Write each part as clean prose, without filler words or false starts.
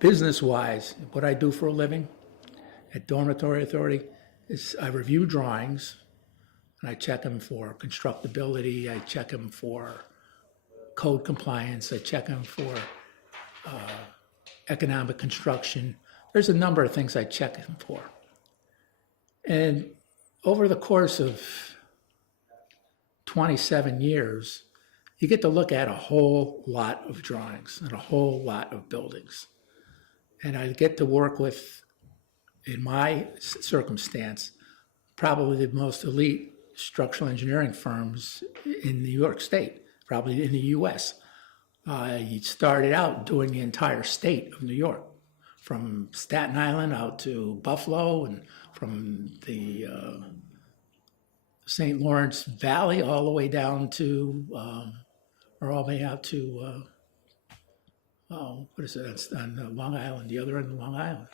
business-wise, what I do for a living at Dormitory Authority is I review drawings, and I check them for constructability, I check them for code compliance, I check them for economic construction. There's a number of things I check them for. And over the course of 27 years, you get to look at a whole lot of drawings and a whole lot of buildings. And I get to work with, in my circumstance, probably the most elite structural engineering firms in New York State, probably in the US. You started out doing the entire state of New York, from Staten Island out to Buffalo, and from the St. Lawrence Valley all the way down to, or all the way out to, what is it, that's on Long Island, the other end of Long Island,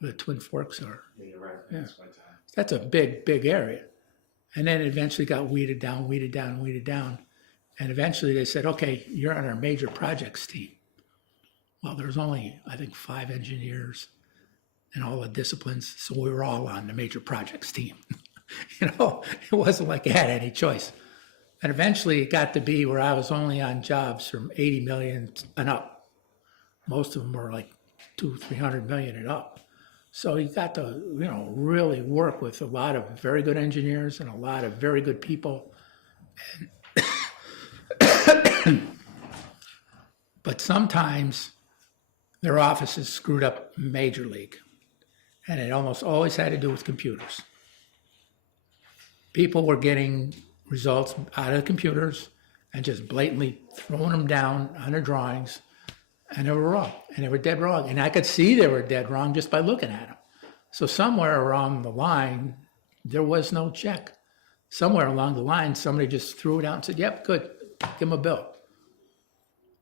where the Twin Forks are. Yeah, you're right. Yeah. That's That's a big, big area. And then it eventually got weeded down, weeded down, weeded down. And eventually they said, okay, you're on our major projects team. Well, there was only, I think, 5 engineers in all the disciplines, so we were all on the major projects team. You know, it wasn't like I had any choice. And eventually it got to be where I was only on jobs from 80 million and up. Most of them were like 200-300 million and up. So you got to, you know, really work with a lot of very good engineers and a lot of very good people. But sometimes their offices screwed up major league. And it almost always had to do with computers. People were getting results out of the computers and just blatantly throwing them down on their drawings, and they were wrong, and they were dead wrong. And I could see they were dead wrong just by looking at them. So somewhere along the line, there was no check. Somewhere along the line, somebody just threw it out and said, yep, good, give them a bill.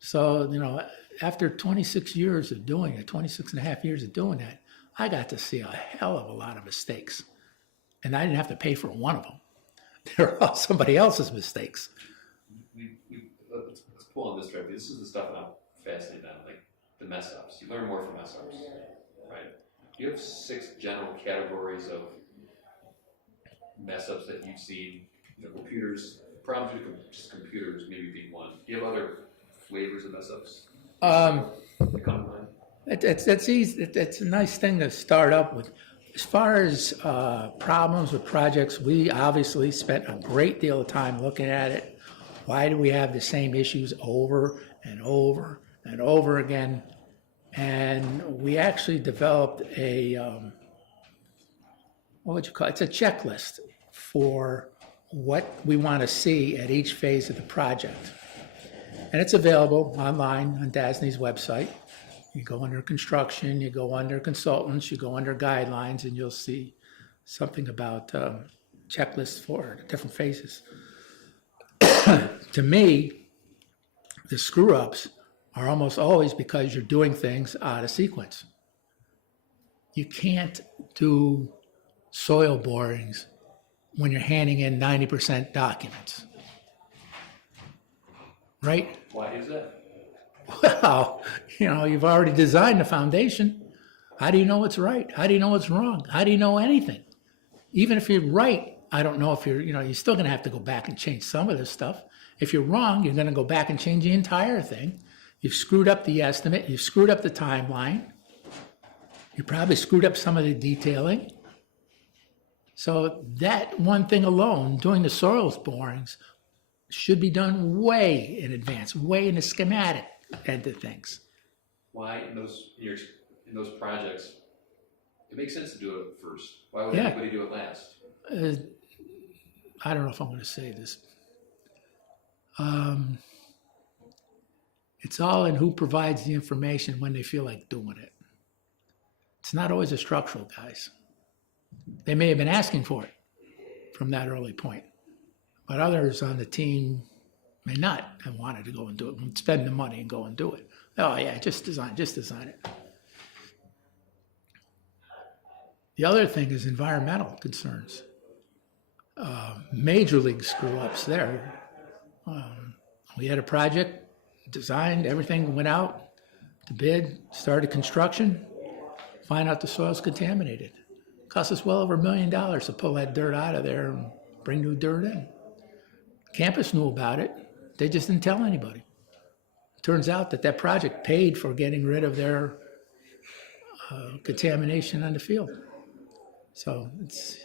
So, you know, after 26 years of doing it, 26 and a half years of doing that, I got to see a hell of a lot of mistakes. And I didn't have to pay for one of them. They were all somebody else's mistakes. Let's pull on this right. This is the stuff that I'm fascinated on, like the mess ups. You learn more from mess ups, right? You have 6 general categories of mess ups that you've seen. You know, computers, problems with just computers, maybe being one. Do you have other flavors of mess ups? That come to mind? It's easy. It's a nice thing to start up with. As far as problems with projects, we obviously spent a great deal of time looking at it. Why do we have the same issues over and over and over again? And we actually developed a, what would you call it? It's a checklist for what we want to see at each phase of the project. And it's available online on DASNY's website. You go under construction, you go under consultants, you go under guidelines, and you'll see something about checklists for the different phases. To me, the screw-ups are almost always because you're doing things out of sequence. You can't do soil borings when you're handing in 90% documents, right? Why is that? Well, you know, you've already designed the foundation. How do you know what's right? How do you know what's wrong? How do you know anything? Even if you're right, I don't know if you're still going to have to go back and change some of this stuff. If you're wrong, you're going to go back and change the entire thing. You've screwed up the estimate. You've screwed up the timeline. You probably screwed up some of the detailing. So that one thing alone, doing the soils borings, should be done way in advance, way in the schematic end of things. Why in those projects, it makes sense to do it first. Why would anybody do it last? I don't know if I'm going to say this. It's all in who provides the information when they feel like doing it. It's not always the structural guys. They may have been asking for it from that early point, but others on the team may not have wanted to go and do it, and spend the money and go and do it. Oh yeah, just design it. The other thing is environmental concerns. Major league screw-ups there. We had a project, designed, everything went out, the bid, started construction, find out the soil's contaminated. Cost us well over $1 million to pull that dirt out of there and bring new dirt in. Campus knew about it. They just didn't tell anybody. Turns out that project paid for getting rid of their contamination on the field. So it's,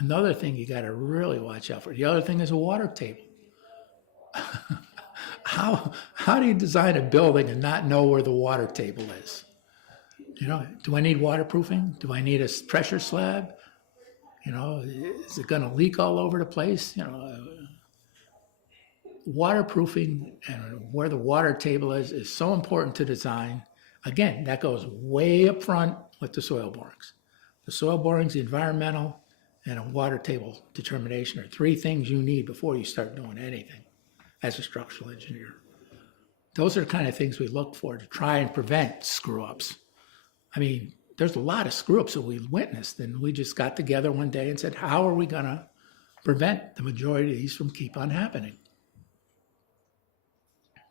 another thing you got to really watch out for. The other thing is a water table. How do you design a building and not know where the water table is? Do I need waterproofing? Do I need a pressure slab? Is it going to leak all over the place? Waterproofing and where the water table is so important to design. Again, that goes way up front with the soil borings. The soil borings, the environmental, and a water table determination are three things you need before you start doing anything as a structural engineer. Those are the kind of things we look for to try and prevent screw-ups. I mean, there's a lot of screw-ups that we witnessed, and we just got together one day and said, how are we going to prevent the majority of these from keep on happening?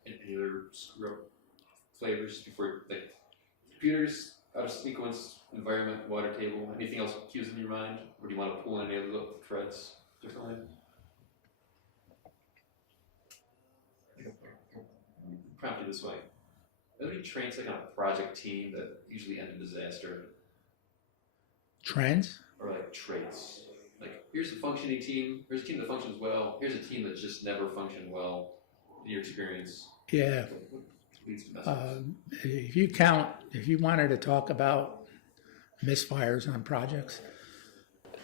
Any other screw-up flavors before, like computers, out of sequence, environment, water table, anything else cues in your mind? Or do you want to pull in any other threads differently? Prompt you this way. Are there any traits like on a project team that usually end in disaster? Trends? Or like traits? Like, here's a functioning team, here's a team that functions well, here's a team that just never functioned well, in your experience. Yeah. What leads to mess-ups? If you wanted to talk about misfires on projects,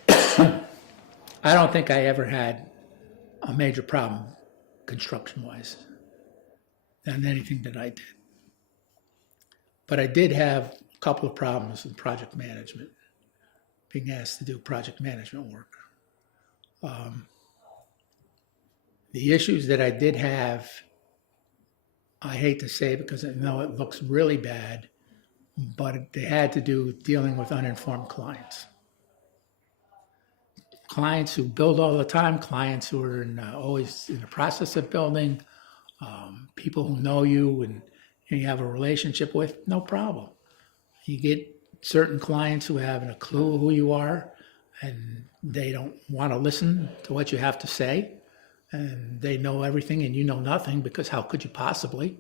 I don't think I ever had a major problem construction-wise than anything that I did. But I did have a couple of problems in project management, being asked to do project management work. The issues that I did have, I hate to say it because I know it looks really bad, but they had to do with dealing with uninformed clients. Clients who build all the time, clients who are always in the process of building, people who know you and you have a relationship with, no problem. You get certain clients who haven't a clue who you are and they don't want to listen to what you have to say. And they know everything and you know nothing because how could you possibly?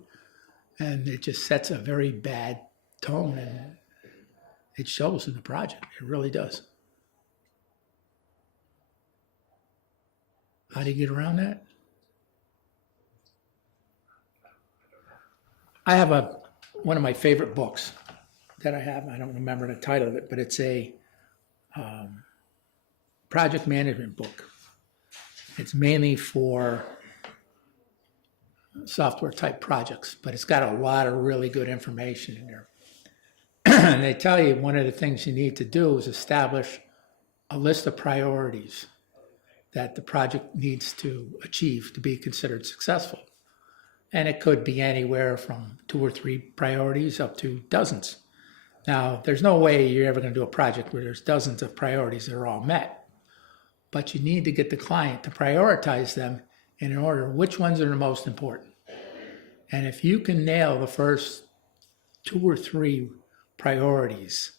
And it just sets a very bad tone and it shows in the project. It really does. How do you get around that? I have one of my favorite books that I have. I don't remember the title of it, but it's a project management book. It's mainly for software type projects, but it's got a lot of really good information in there. And they tell you one of the things you need to do is establish a list of priorities that the project needs to achieve to be considered successful. And it could be anywhere from 2 or 3 priorities up to dozens. Now, there's no way you're ever going to do a project where there's dozens of priorities that are all met. But you need to get the client to prioritize them in order which ones are the most important. And if you can nail the first 2 or 3 priorities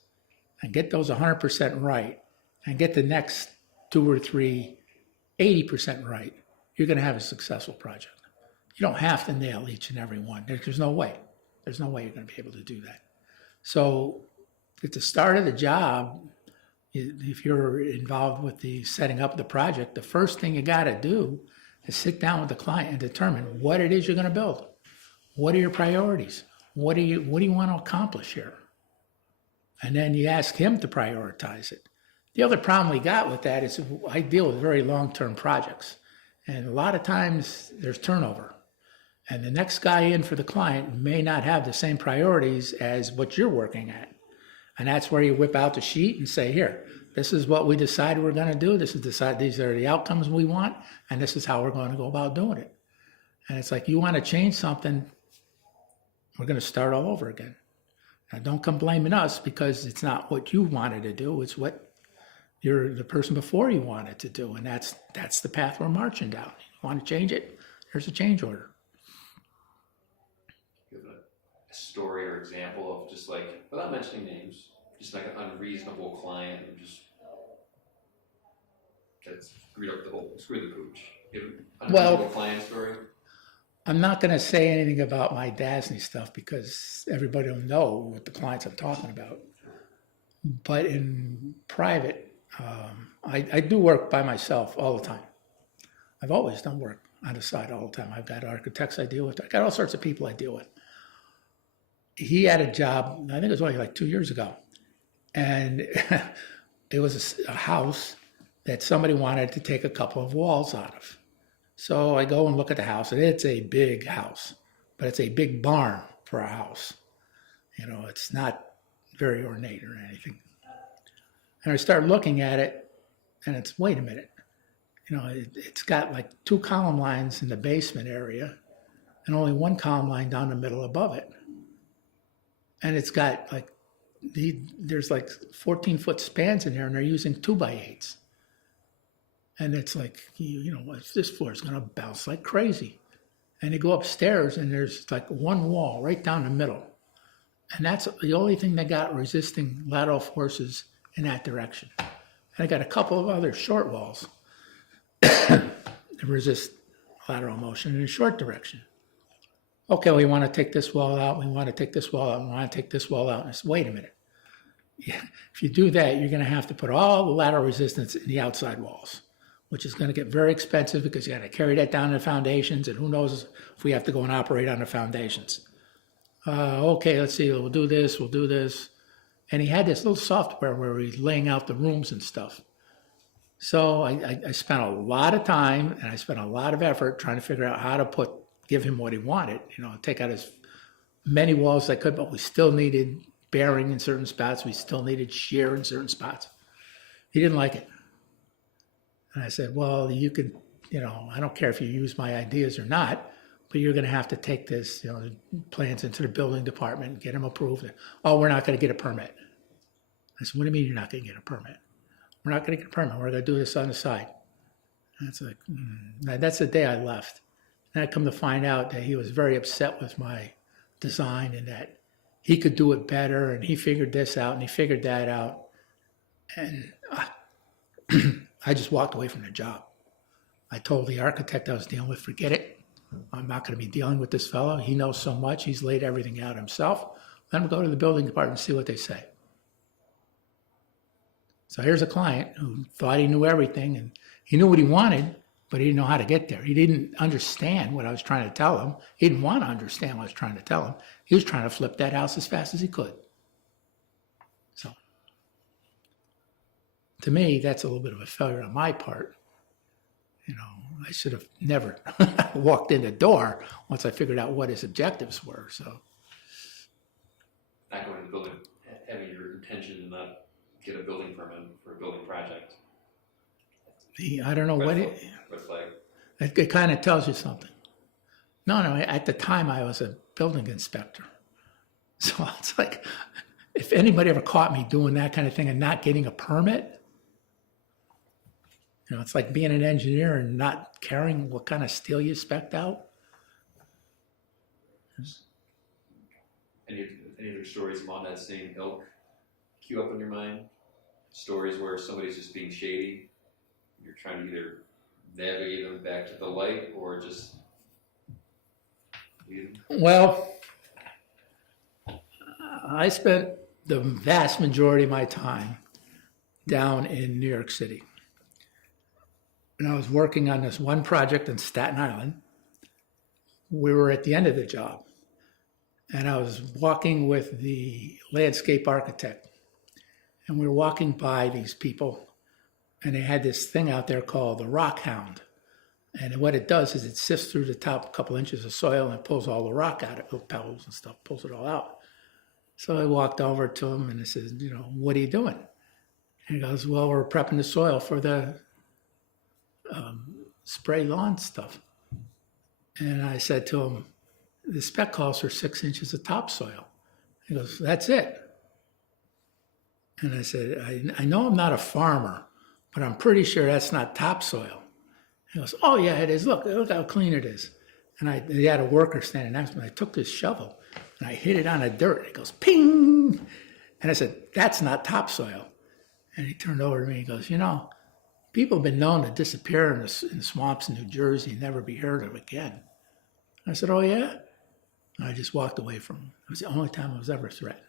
and get those 100% right and get the next 2 or 3 80% right, you're going to have a successful project. You don't have to nail each and every one. There's no way. There's no way you're going to be able to do that. So at the start of the job, if you're involved with the setting up the project, the first thing you got to do is sit down with the client and determine what it is you're going to build. What are your priorities? What do you want to accomplish here? And then you ask him to prioritize it. The other problem we got with that is I deal with very long-term projects. And a lot of times there's turnover. And the next guy in for the client may not have the same priorities as what you're working at. And that's where you whip out the sheet and say, here, this is what we decided we're going to do. These are the outcomes we want. And this is how we're going to go about doing it. And it's like, you want to change something, we're going to start all over again. Now, don't come blaming us because it's not what you wanted to do. It's what the person before you wanted to do. And that's the path we're marching down. You want to change it? Here's a change order. a story or example of just like, without mentioning names, just like an unreasonable client who just gets screwed the pooch? You have an unreasonable client story? I'm not going to say anything about my DASNY stuff because everybody will know what the clients I'm talking about. But in private, I do work by myself all the time. I've always done work on the side all the time. I've got architects I deal with. I got all sorts of people I deal with. He had a job, I think it was only like 2 years ago, and it was a house that somebody wanted to take a couple of walls out of. So I go and look at the house, and it's a big house, but it's a big barn for a house. You know, it's not very ornate or anything. And I start looking at it, and it's, wait a minute. You know, it's got like 2 column lines in the basement area and only 1 column line down the middle above it. And it's got like, there's like 14-foot spans in there, and they're using 2x8s. And it's like, you know, this floor is going to bounce like crazy. And you go upstairs, and there's like 1 wall right down the middle. And that's the only thing they got resisting lateral forces in that direction. And I got a couple of other short walls that resist lateral motion in a short direction. Okay, we want to take this wall out. We want to take this wall out. We want to take this wall out. And I said, wait a minute. Yeah, if you do that, you're going to have to put all the lateral resistance in the outside walls, which is going to get very expensive because you got to carry that down to the foundations, and who knows if we have to go and operate on the foundations. Okay, let's see, we'll do this, we'll do this. And he had this little software where he's laying out the rooms and stuff. So I spent a lot of time and I spent a lot of effort trying to figure out how to give him what he wanted, you know, take out as many walls as I could, but we still needed bearing in certain spots. We still needed shear in certain spots. He didn't like it. And I said, well, you could, you know, I don't care if you use my ideas or not, but you're going to have to take this, you know, the plans into the building department, get them approved. Oh, we're not going to get a permit. I said, what do you mean you're not going to get a permit? We're not going to get a permit. We're going to do this on the side. And it's like, that's the day I left. And I come to find out that he was very upset with my design and that he could do it better, and he figured this out and he figured that out. And I just walked away from the job. I told the architect I was dealing with, forget it. I'm not going to be dealing with this fellow. He knows so much. He's laid everything out himself. Let him go to the building department and see what they say. So here's a client who thought he knew everything, and he knew what he wanted, but he didn't know how to get there. He didn't understand what I was trying to tell him. He didn't want to understand what I was trying to tell him. He was trying to flip that house as fast as he could. So to me, that's a little bit of a failure on my part. You know, I should have never walked in the door once I figured out what his objectives were. So not going to the building, having your intention to not get a building permit for a building project. I don't know what it. It kind of tells you something. No, at the time I was a building inspector. So it's like, if anybody ever caught me doing that kind of thing and not getting a permit, you know, it's like being an engineer and not caring what kind of steel you spec'd out. Any other stories along that same ilk queue up in your mind? Stories where somebody's just being shady, you're trying to either navigate them back to the light or just leave them? Well, I spent the vast majority of my time down in New York City. And I was working on this one project in Staten Island. We were at the end of the job. And I was walking with the landscape architect. And we were walking by these people. And they had this thing out there called the rock hound. And what it does is it sifts through the top couple inches of soil and it pulls all the rock out of it, pebbles and stuff, pulls it all out. So I walked over to him and I said, you know, what are you doing? And he goes, well, we're prepping the soil for the spray lawn stuff. And I said to him, the spec calls for 6 inches of topsoil. He goes, that's it. And I said, I know I'm not a farmer, but I'm pretty sure that's not topsoil. He goes, oh yeah, it is. Look how clean it is. And he had a worker standing next to me. I took this shovel And I hit it on the dirt. It goes ping. And I said, that's not topsoil. And he turned over to me and goes, you know, people have been known to disappear in the swamps in New Jersey and never be heard of again. I said, oh, yeah? And I just walked away from him. It was the only time I was ever threatened.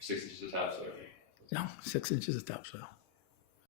6 inches of topsoil. No, 6 inches of topsoil.